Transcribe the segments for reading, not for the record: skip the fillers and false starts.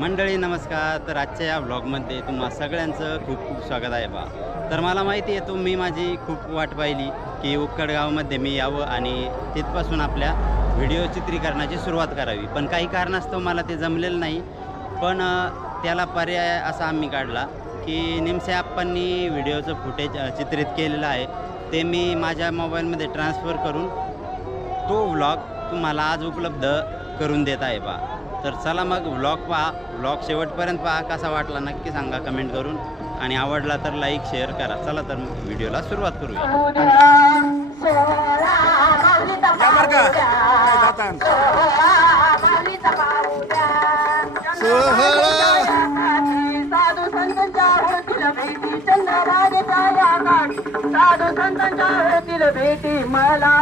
मंडळी नमस्कार. तर आजच्या या व्लॉगमध्ये तुम्हा सगळ्यांचं खूप खूप स्वागत आहे बा. तर मला माहिती आहे तुम्ही माझी खूप वाट पाहिली की उक्कड गावामध्ये मी यावं आणि तिथपासून आपल्या व्हिडिओ चित्रीकरणाची सुरुवात करावी. पण काही कारणास्तव मला ते जमलेलं नाही. पण त्याला पर्याय असा आम्ही काढला की निमसे आप्पांनी व्हिडिओचं फुटेज चित्रित केलेलं आहे. ते मी माझ्या मोबाईलमध्ये ट्रान्सफर करून तो व्लॉग तुम्हाला आज उपलब्ध करून देत आहे बा. तर चला मग व्लॉग पहा. व्लॉग शेवटपर्यंत पहा. कसा वाटला नक्की सांगा कमेंट करून आणि आवडला तर लाईक शेअर करा. चला तर मग व्हिडिओला सुरुवात करूया. साधू संतांच्या होतील भेटी मला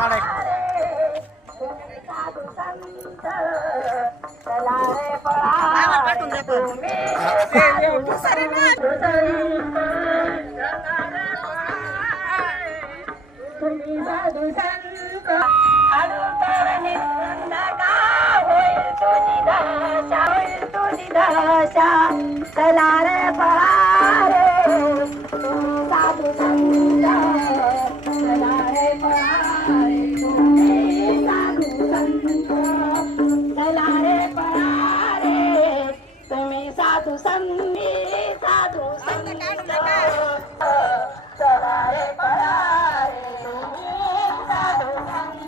मला चला रे पळा रे साधू संत चला रे पळा रे साधू संत चला रे पळा रे तुम्ही साधू संत साधू संत चला रे पळा रे तुम्ही साधू संत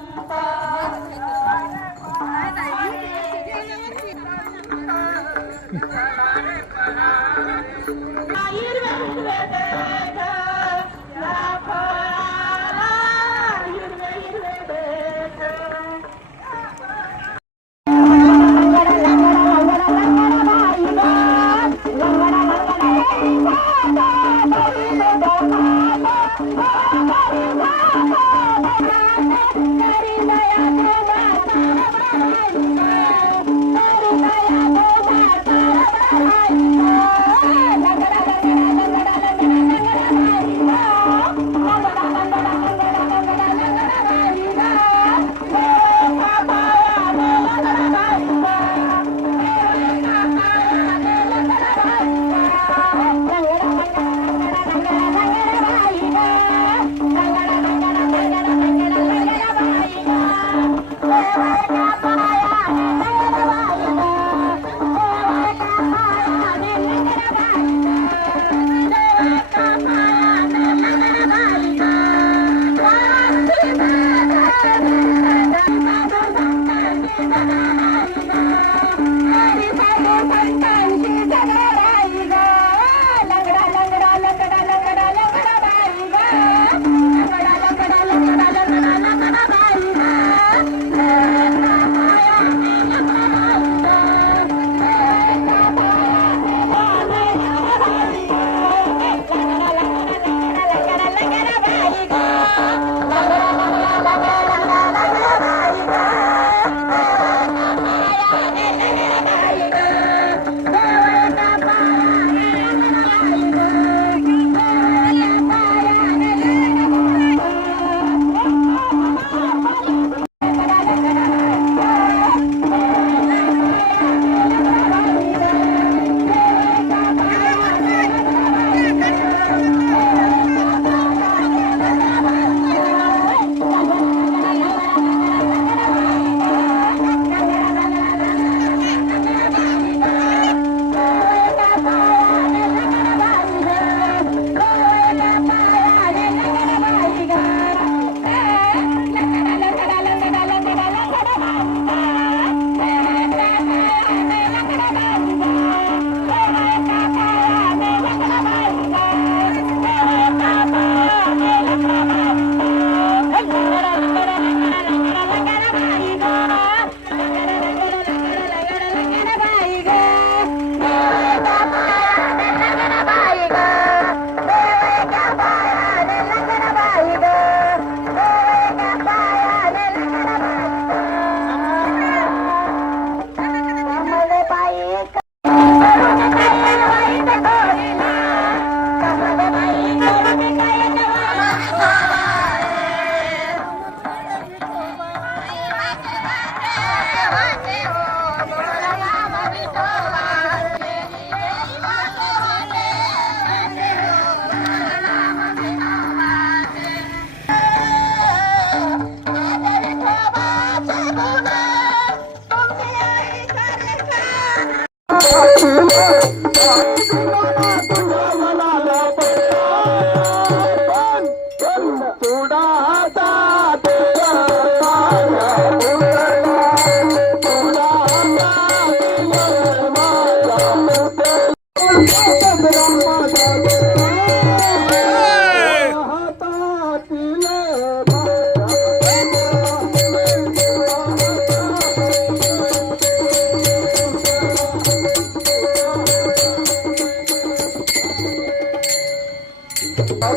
Thank you.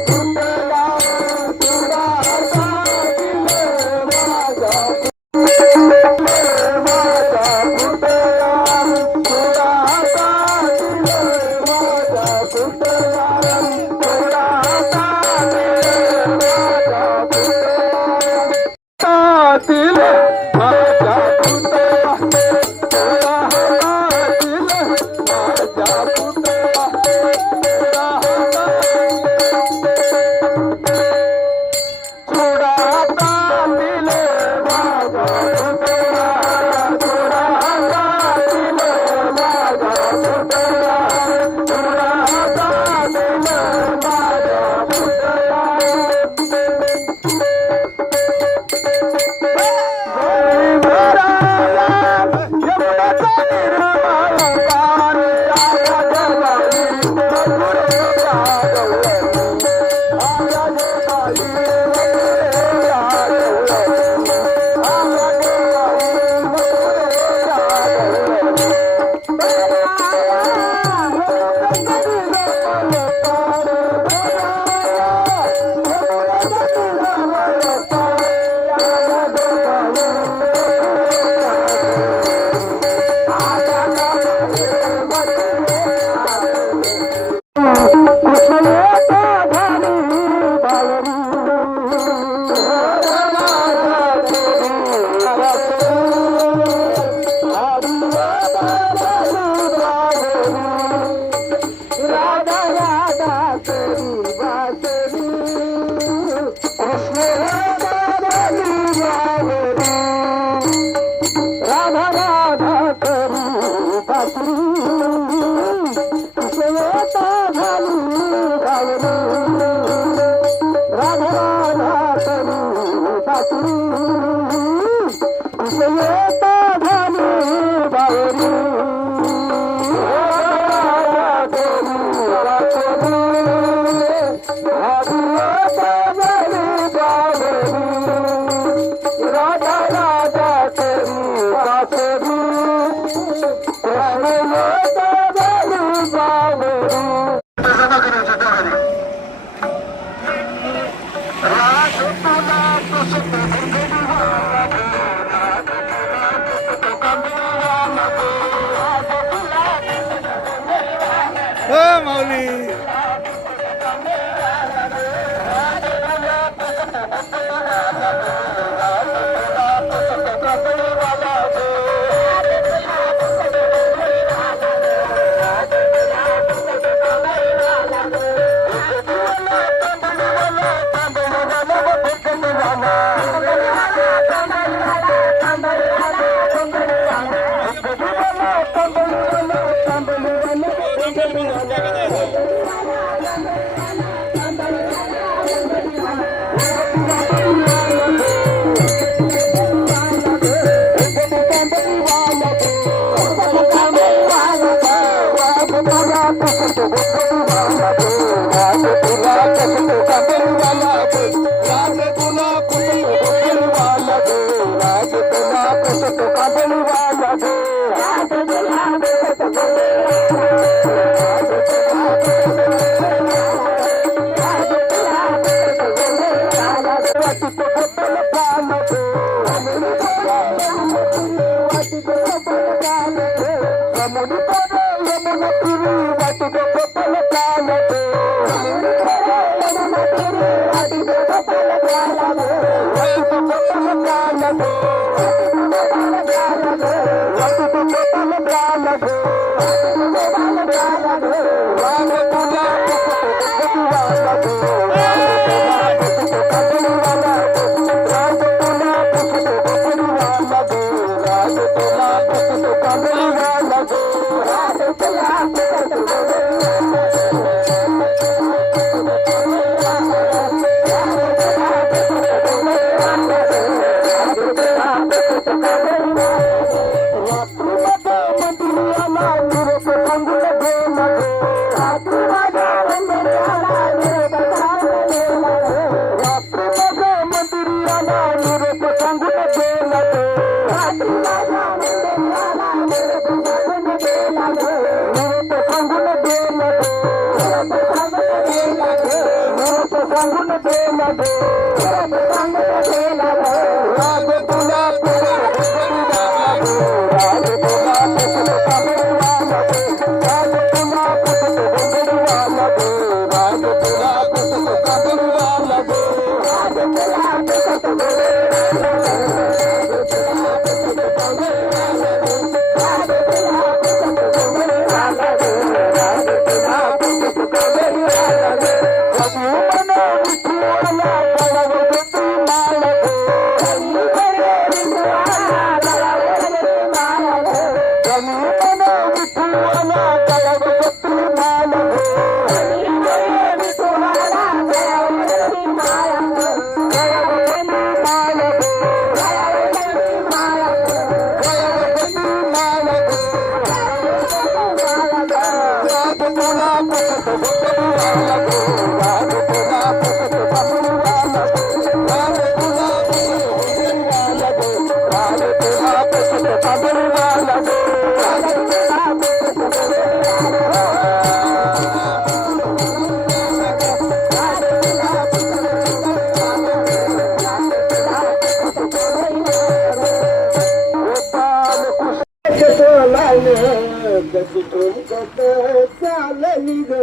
सांगून गेला ग राग तुला राग तुला चालली ग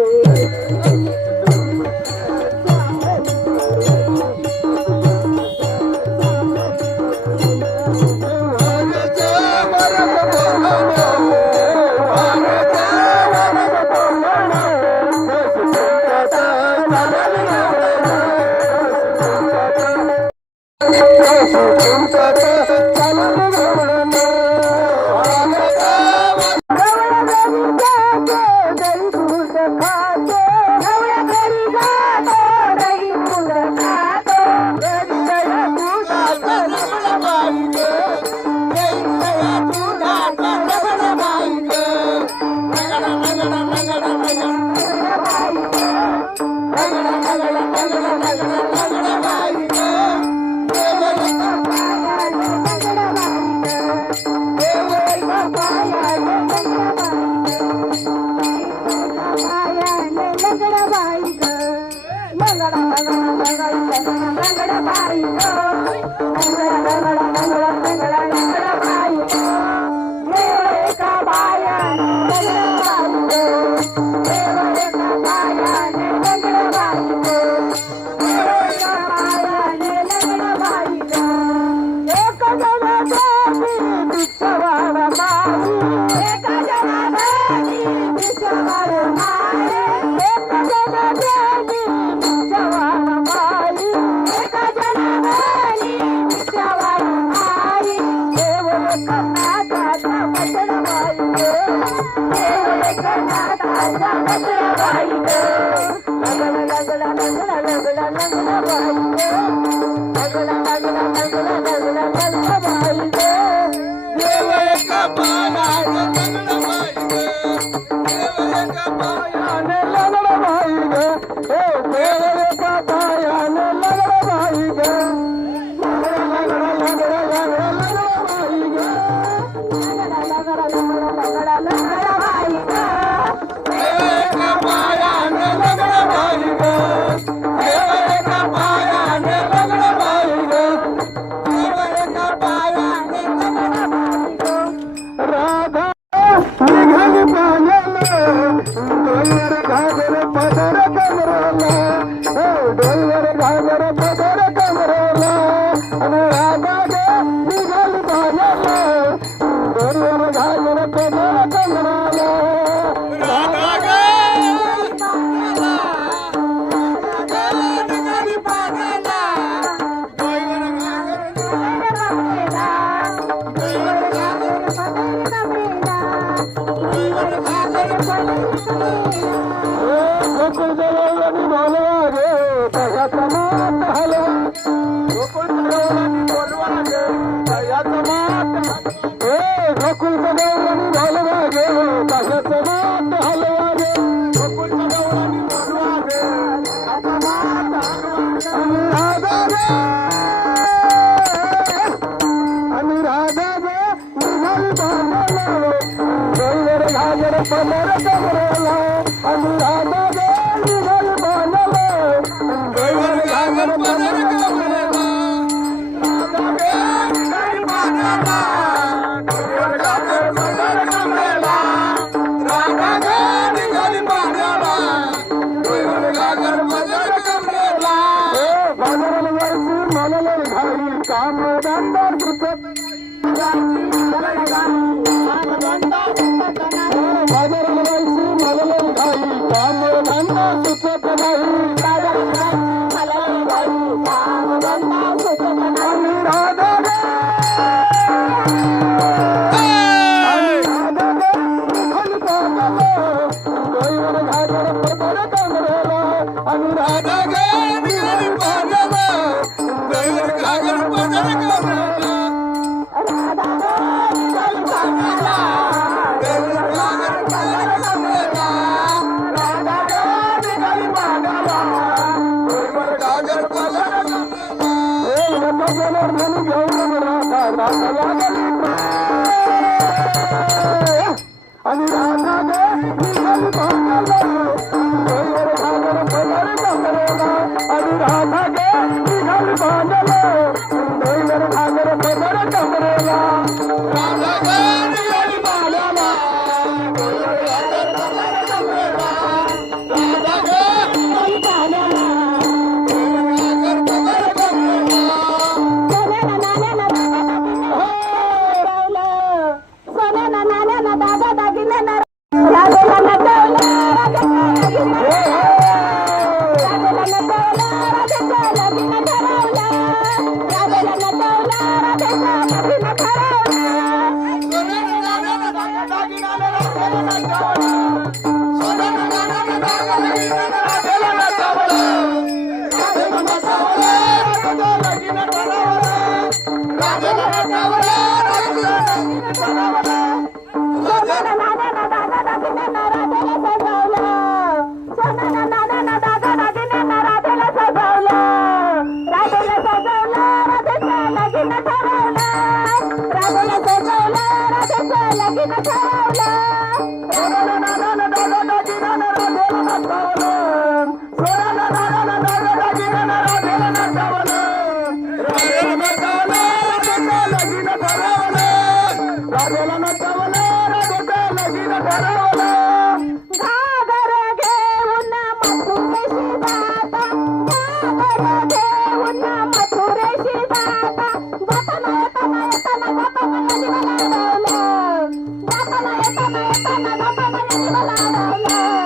अनुराधा कामधंदा सुचत बाजाराला जायची मला लई घाई कामधंदा सुचत नाही आणि राधा ग आणि राधा आणि राधा गे निघाल बांधला दैवर घागर पदर कमरेला राधा गे निघाल बांधला राधा गे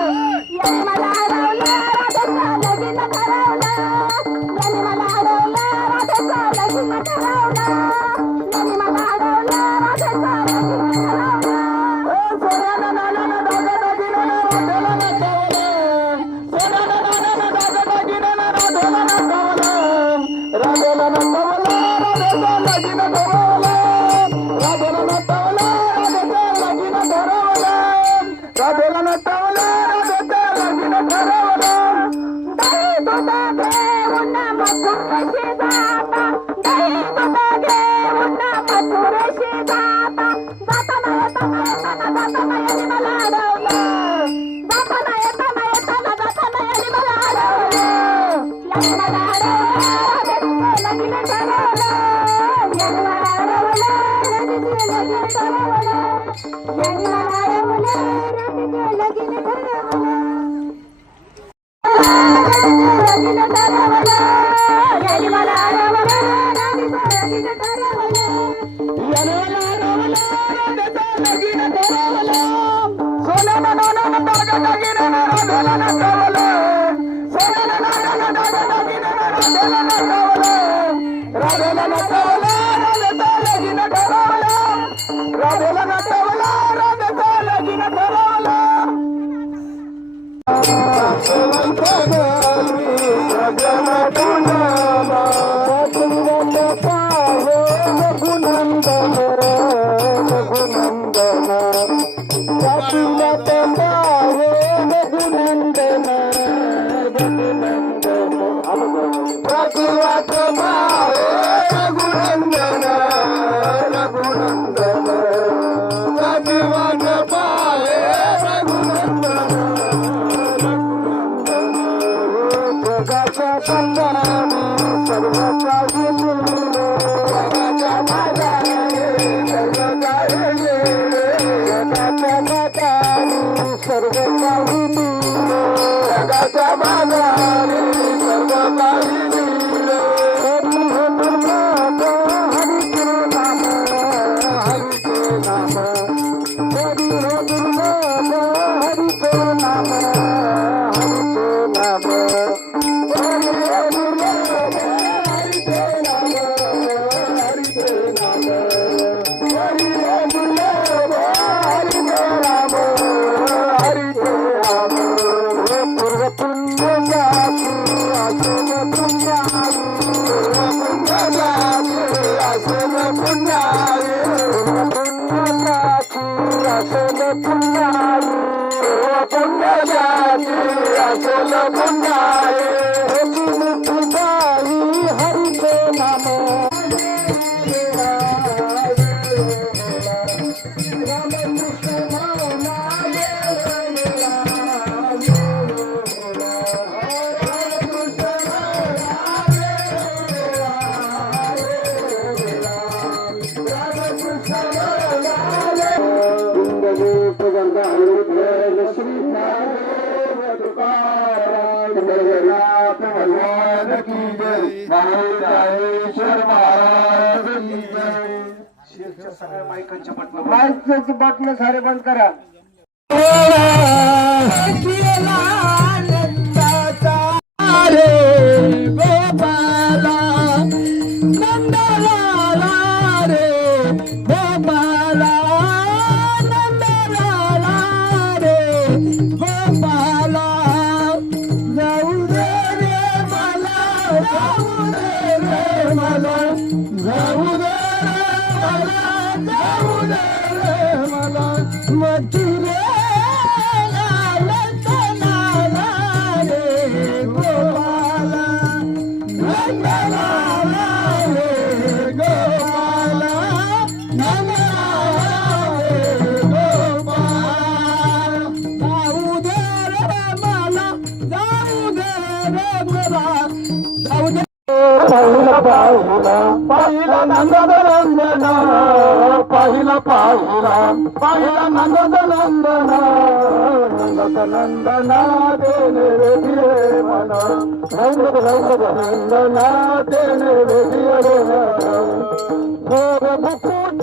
निघाल बांधला सर्व काही माईकचं बटन सारे बंद करा. पाहिला नंदन नंदन पाहिला पाहिला नंदन नंदन नंदन नंदन देने रे मन नंदन देने रे मन मुकुट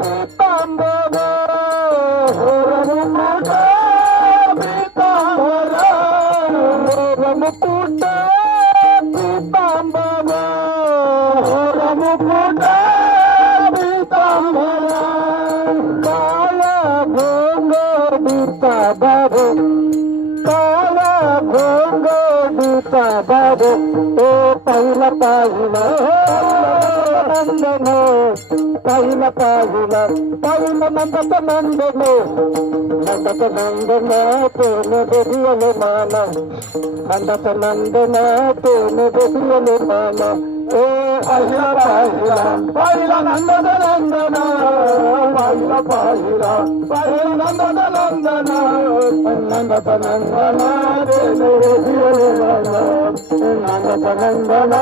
पीतांबर मुकुट पीतांबर मुकुट बाबू ओ पहिला पाहिला नंदन पहिला पाहिला पहिला नंदत नंदन नंदत नंदन तेन बेदियले माना नंदत नंदन तेन बेदियले माना ओ पहिला पाहिला पहिला नंदन नंदन पहिला पाहिला पहिला नंदन नंदन नंदत नंदन तेन बेदियले माना नंदत नंदन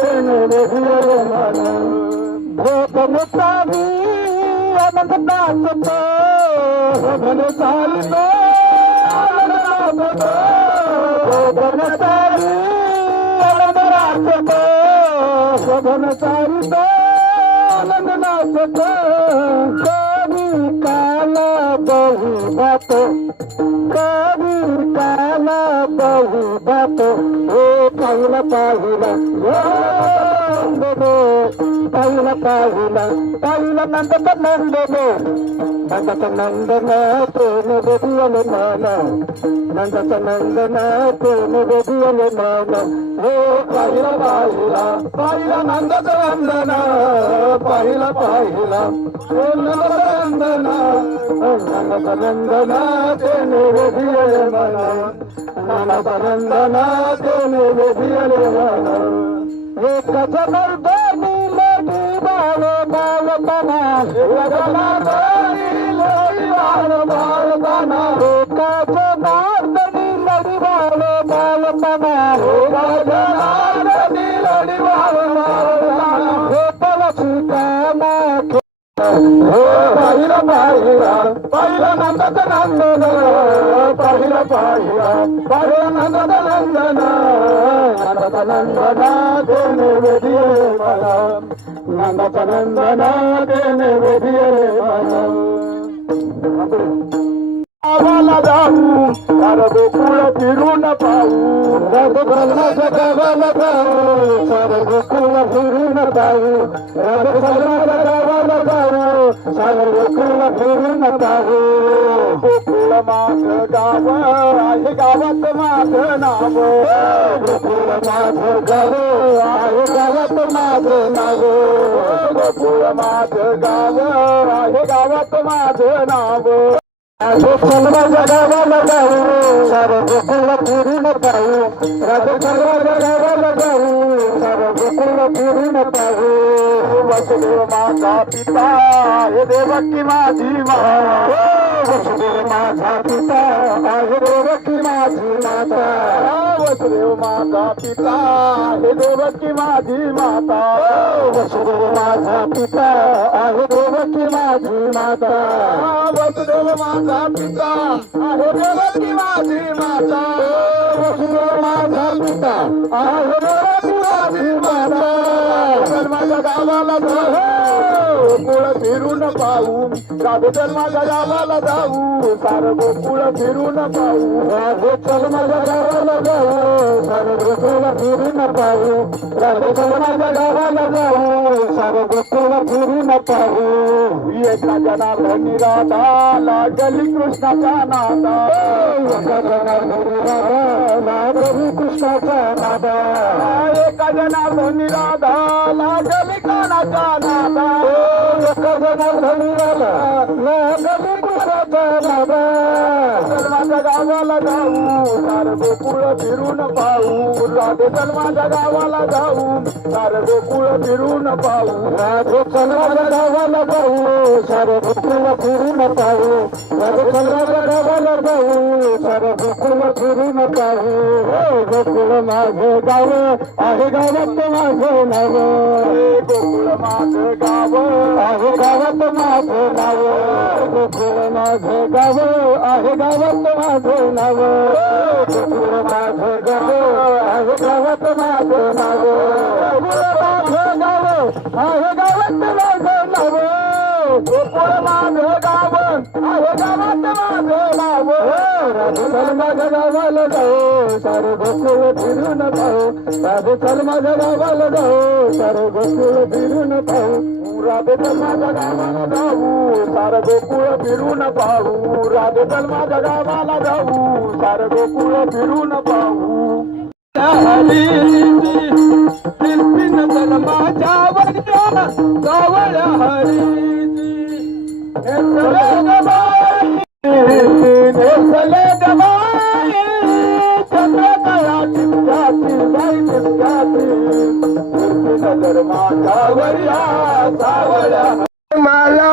तेन बेदियले माना भोग मुतावी अनंत नाचत भोगन चालत भोगन चाली अनंत नाचत भोगन चालित अनंत नाचत कभी काला बहु बात कभी काला बहु बात ओ पहिला पाहिला पहिला पाहिला पहिला नंदत नंदन नंदत नंदन प्रेम बेदियले माना नंदत नंदन प्रेम बेदियले माना हो पहिला पाहिला पहिला नंदत नंदन पहिला पाहिला नंदन नंदत नंदन प्रेम बेदियले माना नंदत नंदन प्रेम बेदियले माना एक जनार्दनी लगी बाल बाल बना एक जनार्दनी लगी बाल बाल बना एक जनार्दनी लगी बाल बाल बना एक जनार्दनी लगी बाल बाल बना हे तुलसी कामा पहिला पाहिला पहिला नंदत नंदन पहिला पाहिला पहिला नंदत नंदन नंदत नंदन देने बेदियले माना नंदत नंदन देने बेदियले माना गावाला जाऊ सारं गोकुळ फिरून पाहू राजधर्माच्या गावाला जाऊ सारं गोकुळ फिरून पाहू राजधर्माच्या गावाला जाऊ सारं गोकुळ फिरून पाहू गोकुळ माझं गाव आहे गावात माझं नाव गोकुळ माझं गाव आहे गावात माझं नाव गोकुळ माझं गाव आहे गावात माझं नाव राजधर्माच्या गावाला जाऊ सारं गोकुळ फिरून पाहू राजधर्माच्या गावाला जाऊ सारं गोकुळ फिरून पाहू वसुदेव माझा पिता हे देवकी माझी माता वसुदेव माझा पिता आहे देवकी माझी माता वसुदेव माझा पिता हे देवकी माझी माता वसुदेव माझा पिता आहे देवकी माझी माता वसुदेव माझा पिता आहे देवकी माझी माता वसुदेव माझा पिता आहे देवकी माझी माता माझ्या गावाला जाऊ गोकुळ फिरून पाहू राधेचल माझ्या गावाला जाऊ सारं गोकुळ फिरून पाहू राधेचल माझ्या गावाला जाऊ सारं गोकुळ फिरून पाहू राधेचल माझ्या गावाला जाऊ सारं गोकुळ फिरून पाहू एका जनार्दनी राधा लागली कृष्णाचा नादा एका जनार्दनी राधा लागली कृष्णाचा नादा एका जनार्दनी राधा लागली कानाचा नादा एका जनार्दनी राधा लागली कृष्णाचा नादा माझ्या गावाला जाऊ सारं गोकुळ फिरून पाहू राधे चल माझ्या गावाला जाऊ सारं गोकुळ फिरून पाहू राधे चल माझ्या गावाला जाऊ सारं गोकुळ फिरून पाहू राधे चल माझ्या गावाला जाऊ सारं गोकुळ फिरून पाहू गोकुळ माझं गाव आहे गावात माझं नाव गोकुळ माझं गाव आहे गावात माझं नाव गोकुळ माझं गाव आहे गावात माझं नाव गोकुळ माझं गाव आहे गावात माझं नाव गोकुळ माझं गाव आहे गावात माझं नाव गोकुळ माझं गाव आहे गावात माझं नाव राधेचल माझ्या गावाला जाऊ सारं गोकुळ फिरून पाहू राधेचल माझ्या गावाला जाऊ सारं गोकुळ फिरून पाहू राधेचल माझ्या गावाला जाऊ सारं गोकुळ फिरून पाहू राधेचल माझ्या गावाला जाऊ सारं गोकुळ फिरून पाहू माझ्या वड्या गावळ्या हरी नेसले गबाई चंद्रकला टिपक्याची बाई टिपक्याची नजर माझ्या वड्या सावळ्या मला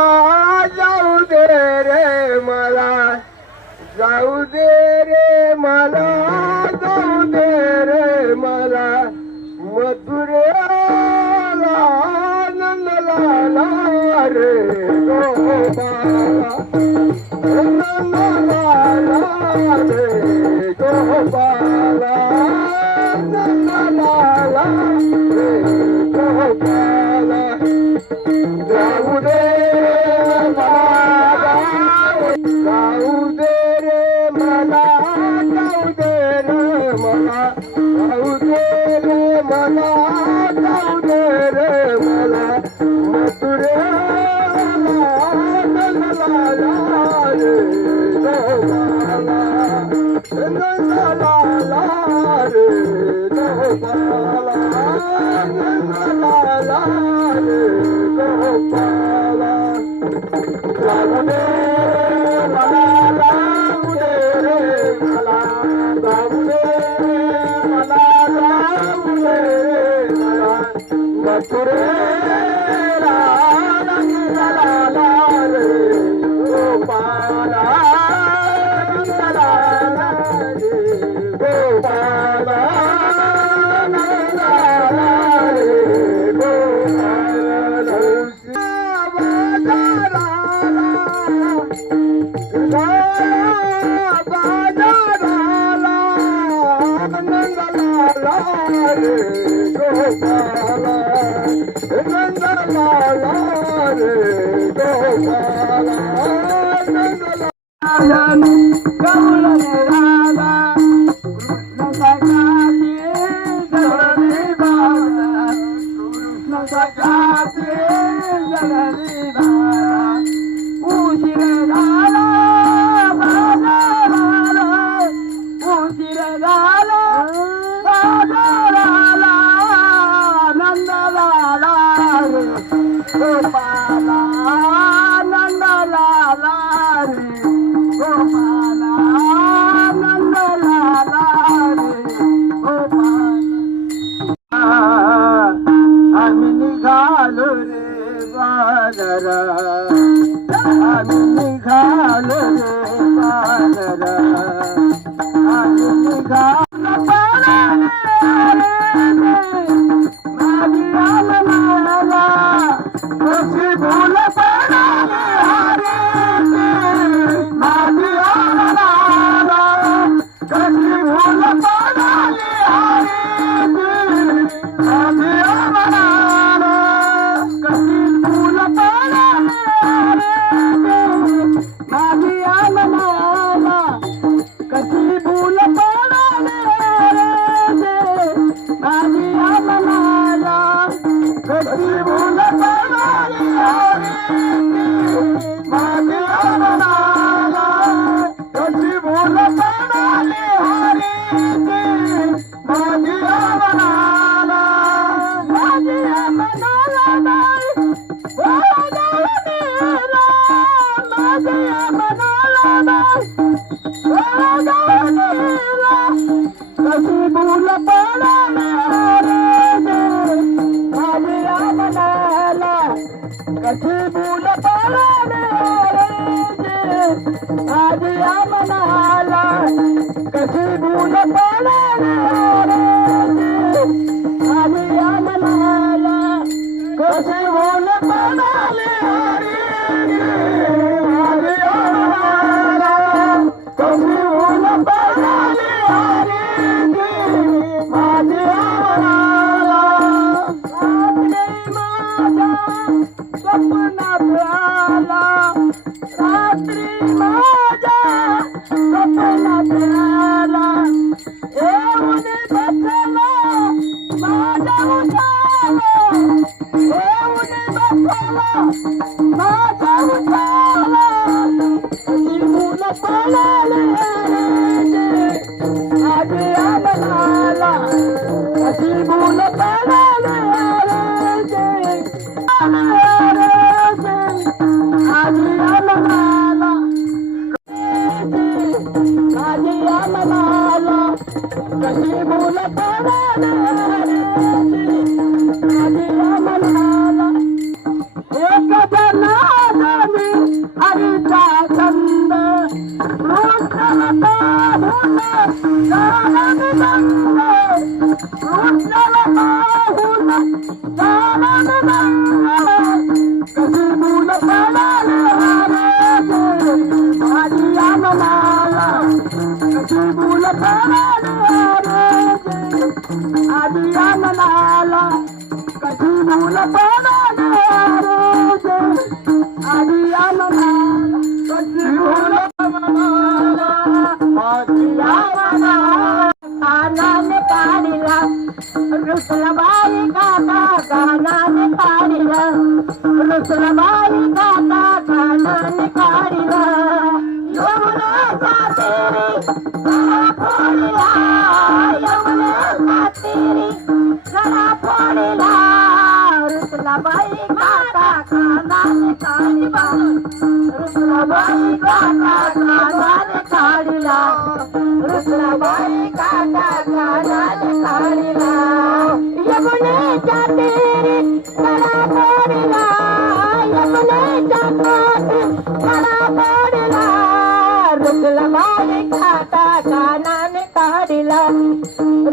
जाऊ दे रे मला जाऊ दे रे मला जाऊ दे रे मला मथुरेला नंदलाला रे गोपाला नंदलाला रे गोपाला नंदलाला रे गोपाला जाऊ दे मला जाऊ दे रे मला जाऊ दे रे मला जाऊ दे रे मला जाऊ दे रे मला मथुरेला नंदलाला रे गोपाला नंदलाला रे गोपाला नंदलाला रे गोपाला जाऊ दे मला जाऊ दे रे मला जाऊ दे मला जाऊ दे मला मथुरेला नंदलाला रे गोपाला नंदलाला रे गोपाला नंदलाला रे गोपाला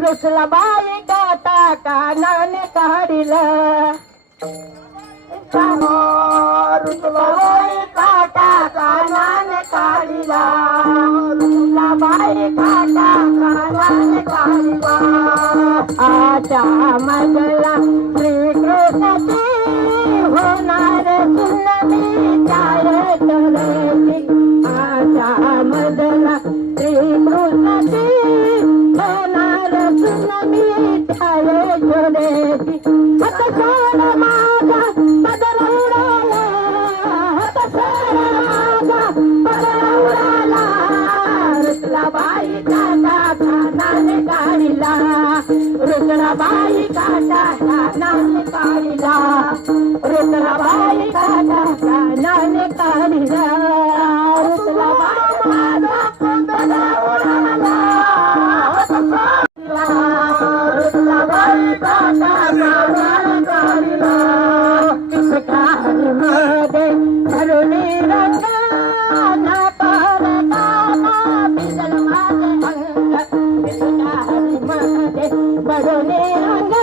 रुसलाबाई काटा कानाने काढिला रुसलाबाई काटा कानाने काढिला रुसलाबाई काटा कानाने काढिला आजा मगला श्रीकृष्णाची होणार सुन्नती चाय तळेची आजा बाई काटा कानाने काढिला रुद्राबाई काटा कानाने काढिला रुद्राबाई काटा कानाने काढिला रुद्राबाई माझा कुंडला उडाला रुद्राबाई काटा कानाने काढिला किसका हरिमध्ये धरुणी रंगा बडोले रंग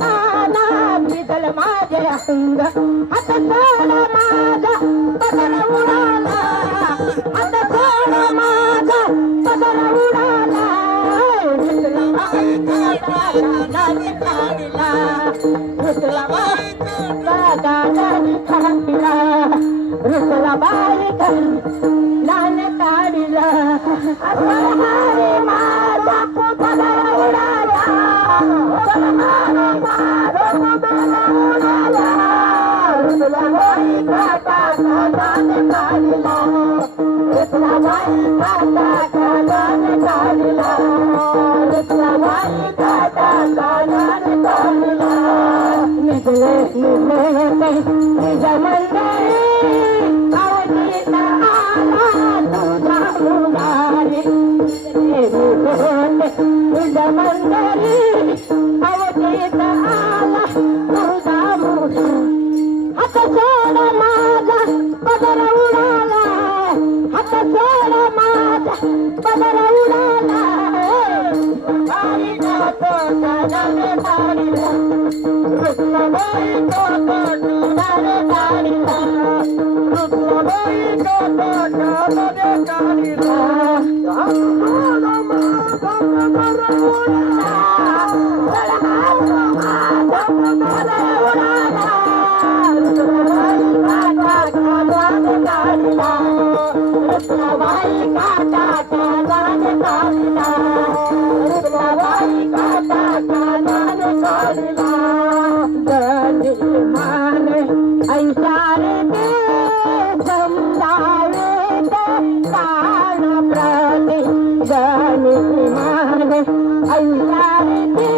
नाना बिदल माझे अंग आता सोडा माझा पदर उडाला आता सोडा माझा पदर उडाला रुसलाबाई कानाने काढिला रुसलाबाई कानाने काढिला रुसलाबाई कानाने काढिला आता हरी माझा पदर उडाला हरी माझा पदर उडाला रुसलाबाई कानाने काढिला रुसलाबाई कानाने काढिला रुसलाबाई कानाने काढिला निघले निघले मंदिरी अवधीत आला तुझा मुरारी तुझा मंदिरी अवधीत आला तुझा मुरारी हात सोड माझा पदर उडाला हात सोड माझा पदर उडाला बाई जातो कानाने काढिला रुसलाबाई कानाने काढिला रुसलाबाई कानाने काढिला रुसलाबाई काटा कानाने काढिला रुसलाबाई काटा कानाने काढिला गणी माने ऐसारे ते समजावे कान प्रति गणी माने ऐसारे ते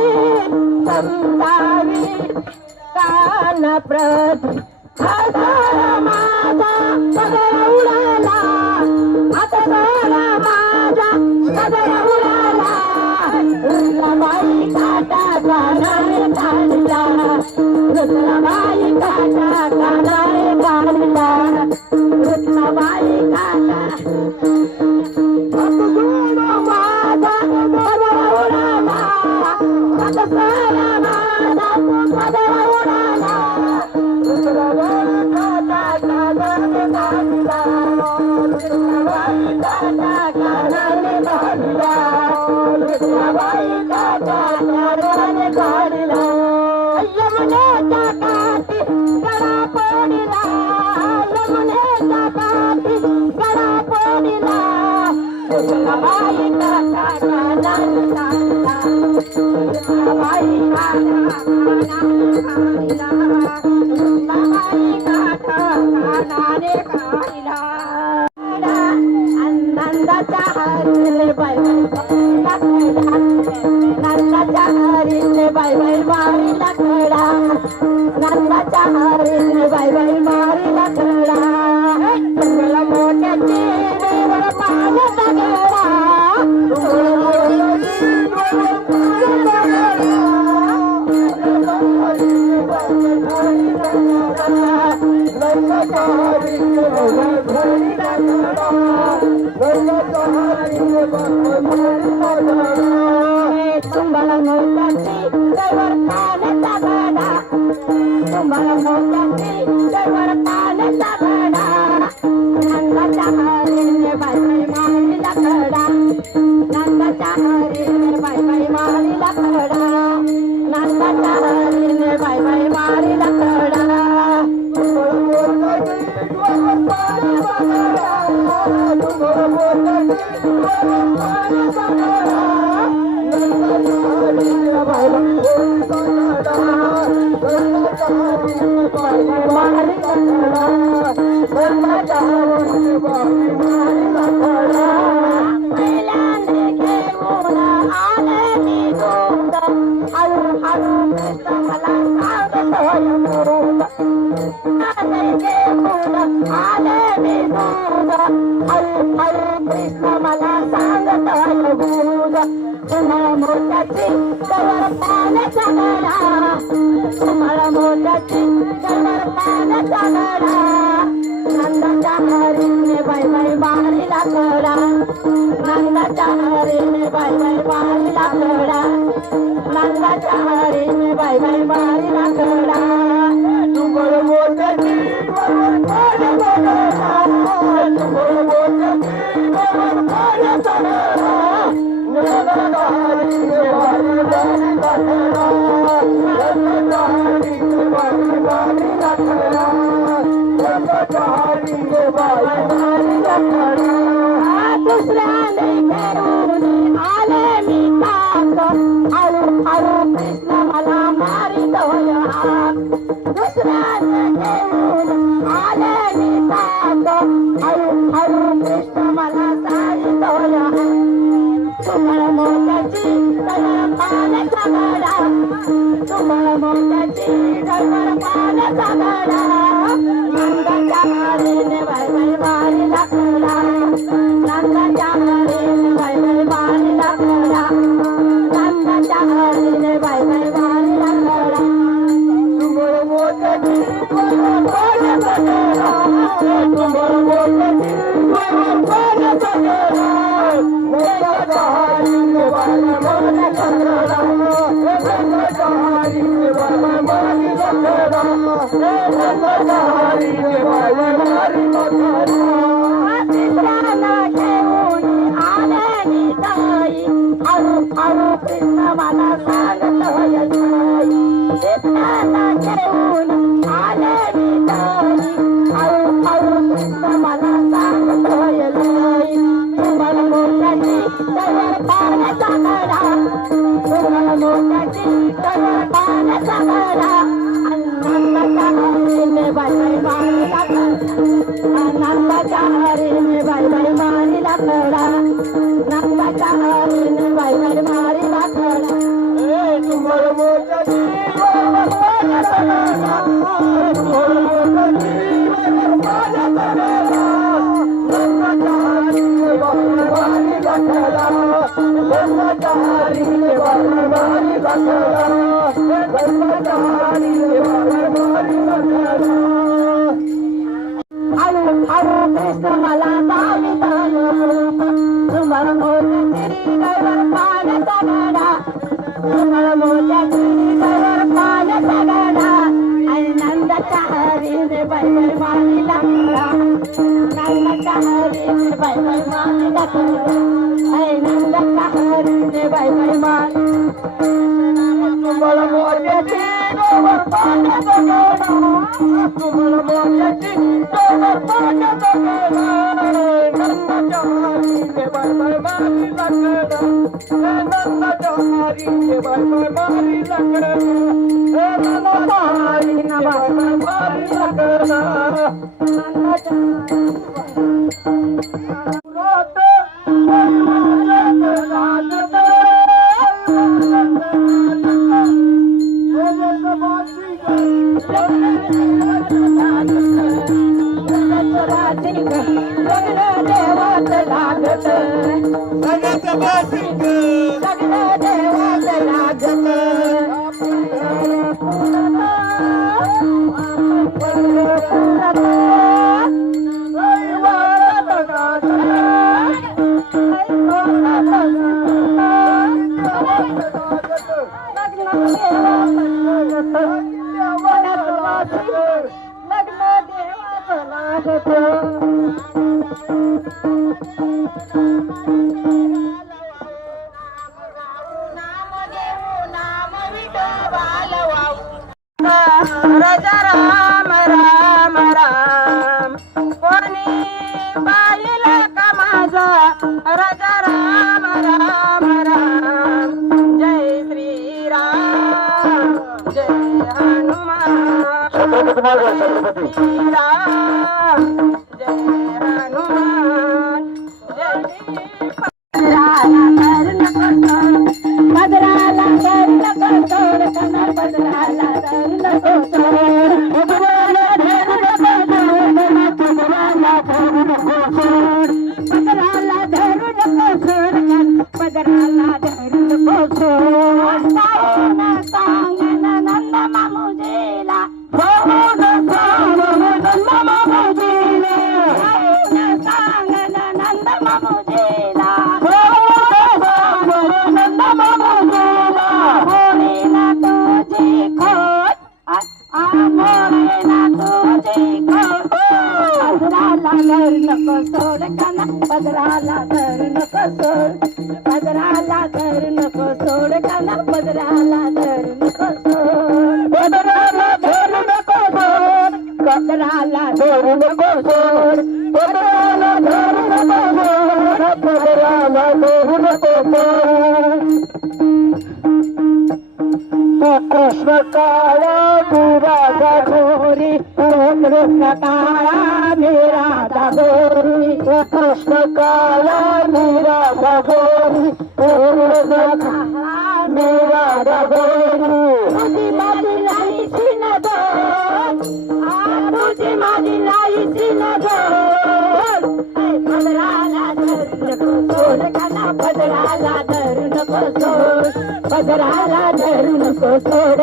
समजावे कान प्रति आता माझा पदर उडाला आता सोडा माझा पदर उडाला रुसलाबाई काटा कानाने काढिला रुसलाबाई काटा कानाने काढिला रुसलाबाई काटा माझा पदर उडाला आता सोडा माझा पदर उडाला रुसलाबाई काटा कानाने काढिला रुसलाबाई काटा कानाने काढिला रुसलाबाई काटा कानाने काढिला यमुनेच्या काठी गडा पडिला यमुनेच्या काठी गडा पडिला रुसलाबाई काटा कानाने काढिला रुसलाबाई काटा कानाने काढिला रुसलाबाई काटा कानाने काढिला नंदाच्या हरीने बाय नंदाच्या हरीने बाय बाय मारी लखडा नंदाच्या हरीने बाय बाय मारी लखडा तुला मोठ्याची देवर पाण्याचा गेला तुम्हाला मोठ्याची देवर पाण्याचा गडा तुम्हाला मोठ्याची देवर पाण्याचा गडा नंदाच्या हरीने बाय बाय मारी लखडा नंदाच्या हरीने बाय बाय मारी लखडा नंदाच्या हरीने बाय बाय मारी लखडा मारी लखडा नंदाच्या हरीने बाई मारी लखडा पहिल्यांदे घेऊन आले मी दूध हळूहळू कृष्ण मला सांगतोय दूध आले घेऊन आले मी दूध हळूहळू कृष्ण मला सांगतोय दूध तुम्हाला मोत्याची कवर पाण्याचा गडा तुम्हाला मोत्याची कवर पाण्याचा गडा नंदाच्या हरीने बाई बाई मारी लखडा नंदाच्या हरीने बाई बाई मारी लखडा नंदाच्या हरीने बाई बाई मारी लखडा तुमर मोत्याची कवर पाण्याचा गडा तुमर मोत्याची कवर पाण्याचा गडा नंदाच्या हरीने बाई मारी लखडा नंदाच्या हरीने बाई मारी लखडा नंदाच्या हरीने बाई मारी लखडा दुसऱ्याने घेऊन आले मी ताक हळूहळू कृष्ण मला मारितोय हाक दुसऱ्याने घेऊन आले मी ताक हळूहळू कृष्ण मला सारितोय हाक तुम्हाला मोत्याची कवर पाण्याचा गडा तुम्हाला मोत्याची कवर पाण्याचा गडा नंदाच्या हरीने बाई बाई मारी लखडा नंदाच्या हरीने बाई बाई मारी लखडा नंदाच्या हरीने बाई बाई मारी लखडा तुमर मोत्याची कवर पाण्याचा गडा तुमर मोत्याची कवर पाण्याचा गडा नंदाच्या हरीने बाई मारी लखडा नंदाच्या हरीने बाई मारी लखडा नंदाच्या हरीने बाई मारी लखडा तिसऱ्याला घेऊन आले मी ताई हळूहळू कृष्ण मला सांगतोय ताई तिसऱ्याला घेऊन आले मी ताई हळूहळू कृष्ण मला सांगतोय ताई तुम्हाला मोत्याची कवर पाण्याचा गडा तुम्हाला मोत्याची कवर पाण्याचा गडा नंदाच्या हरीने बाई बाई मारी लखडा नंदाच्या हरीने बाई बाई मारी लखडा नंदाच्या हरीने बाई बाई मारी लखडा तुमर मोत्याची कवर पाण्याचा गडा तुमर मोत्याची कवर पाण्याचा गडा नंदाच्या हरीने बाई मारी लखडा नंदाच्या हरीने बाई मारी लखडा नंदाच्या हरीने बाई मारी लखडा हळूहळू कृष्ण मला सावितोय तुम्हाला मोत्याची कवर पाण्याचा गडा तुम्हाला मोत्याची कवर पाण्याचा गडा आणि नंदाच्या हरीने बाई बाई मारी लखडा नंदाच्या हरीने बाई बाई मारी लखडा आणि नंदाच्या हरीने बाई बाई मारी तुम्हाला मोत्याची कवर पाण्याचा गडा तुम्हाला मोत्याची कवर पाण्याचा गडा नंदाच्या हरीने बाई बाई मारी लखडा नंदाच्या हरीने बाई बाई मारी लखडा नंदाच्या हरीने बाई बाई मारी लखडा लग्न देवात लागत लग्न देवात लागत लग्न देवात लागत राजा राम राम राम कोणी पाहिलं का माझा राजा राम राम राम जय श्री राम जय हनुमान मार्ग छत्रपती राम जय हनुमान जय पदराला धर नको सोड पदराला धर नको सोड कमर पदराला धर नको सोड पदराला धर नको सोड पदराला धर नको सोड पदराला धर नको सोड पदराला धर नको सोड सांगन नंद मामुजीला सांगन नंद मामुजीला सांगन नंद मामुजीला नंद मामुजीला मोरेना तुझी खोट मोरेना तुझी खोट पदराला धर नको सोड काना पदराला धर नको सोड पदराला धर नको सोड काना पदराला धर नको सोड पदराला धर नको सोड पदराला धर नको सोड पदराला धर नको सोड पदराला धर नको सोड कृष्ण काळा मेरा दागोरी कृष्ण काळा मेरा दागोरी कृष्ण काळा मेरा दागोरी मेरा दागोरी तुझी माझी नाही सीन दोन तुझी माझी नाही सीन दोन पदराला धर नको सोड काना पदराला धर नको सोड पदराला धर नको सोड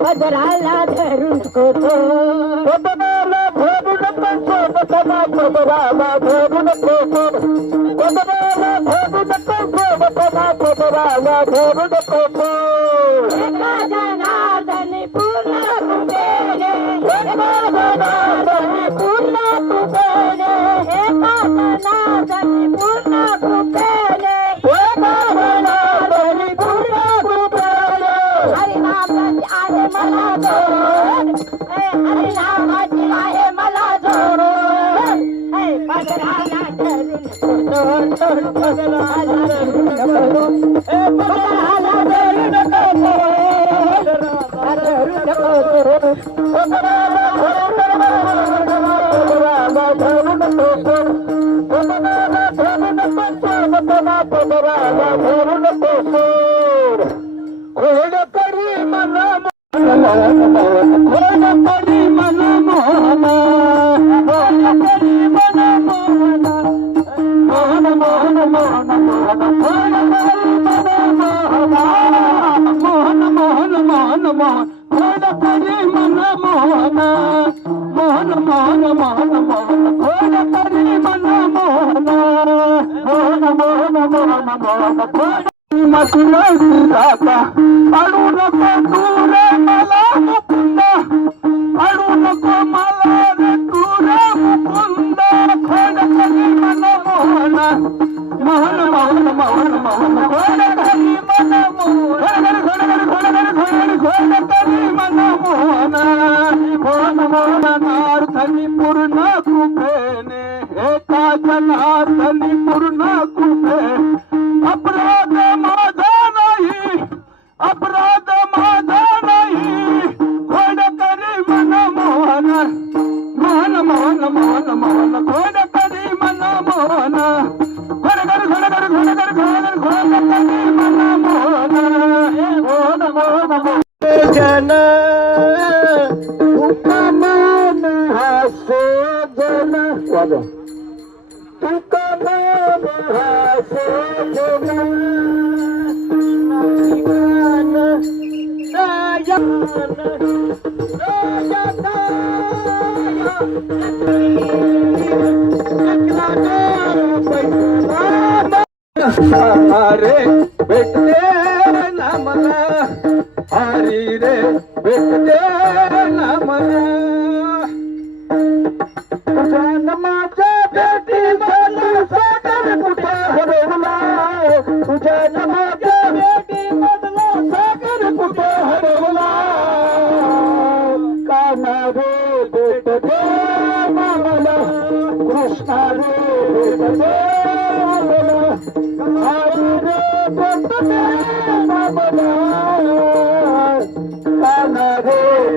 पदराला धर नको सोड पदराला धर नको सोड पदराला धर नको सोड पदराला धर नको सोड पदराला धर नको सोड एका जनार्दनी पूर्ण कुबेरे एका जनार्दनी पूर्ण कुबेरे एका जनार्दनी पूर्ण कुबेरे एका जनार्दनी पूर्ण कुबेरे हरिनामाची आहे मला जोड हरिनामाची आहे मला जोड पदराला धरून सोड सोड पदराला धरून पदराला धरून अडू नको तू रे मला मुकुंद अडू नको मला रे तू रे मुकुंद खोड करी मन मोहन मोहन मोहन मोहन मोहन खोड करी मन मोहन खोड करी मन मोहन मोहन मोहन नार्थनी पूर्ण कृपेने एका जनार्थनी पूर्ण कृपे अपराध माझा नाही अपराध माझा नाही खोड करी मन मोहन मोहन मोहन मोहन मोहन खोड करी मन मोहन खोड करी मन मोहन मोहन मोहन जन उपमान हासे जन तुका मन हासे जन अरे भेटले ना मला हरी रे भेटले ना मला तुझ्या माझ्या भेटी मला सागर कुठे हरवला तुझ्या माझ्या भेटी मधला सागर कुठे हरवला काना रे भेट दे मला कृष्णा रे भेट दे मला हरी रे भेट दे मला काना रे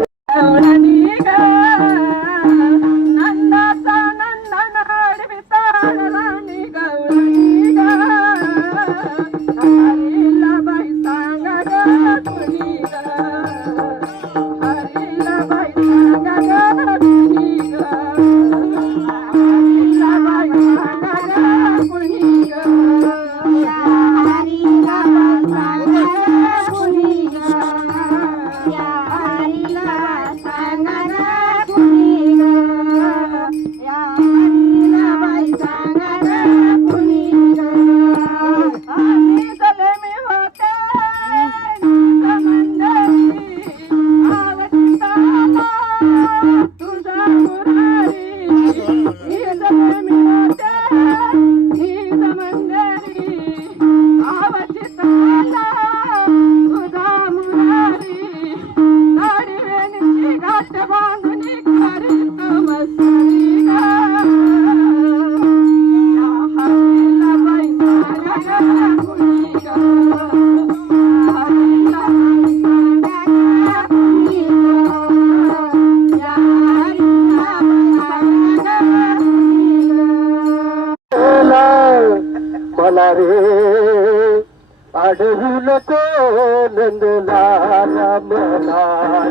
नंदलाला मला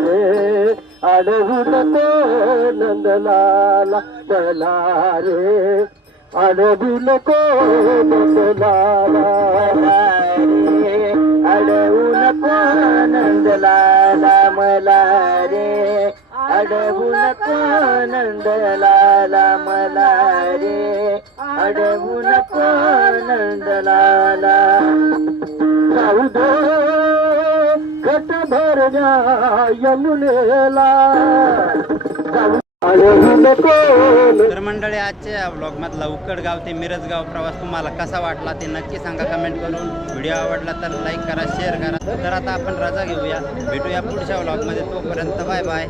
रे अडवू नको नंदलाला मला रे अडवू नको नंदलाला रे अडवू नको नंदलाला मला रे अडवू नको नंदलाला मला रे अडवू नको नंदलाला जाऊ दे घट भरण्या यमुनेला जाऊ अडवू नको तर मंडळी आजच्या ब्लॉगमधला उक्कडगाव ते मिरजगाव प्रवास तुम्हाला कसा वाटला ते नक्की सांगा कमेंट करून. व्हिडिओ आवडला तर लाईक करा शेअर करा. तर आता आपण रजा घेऊया, भेटूया पुढच्या ब्लॉगमध्ये. तोपर्यंत बाय बाय.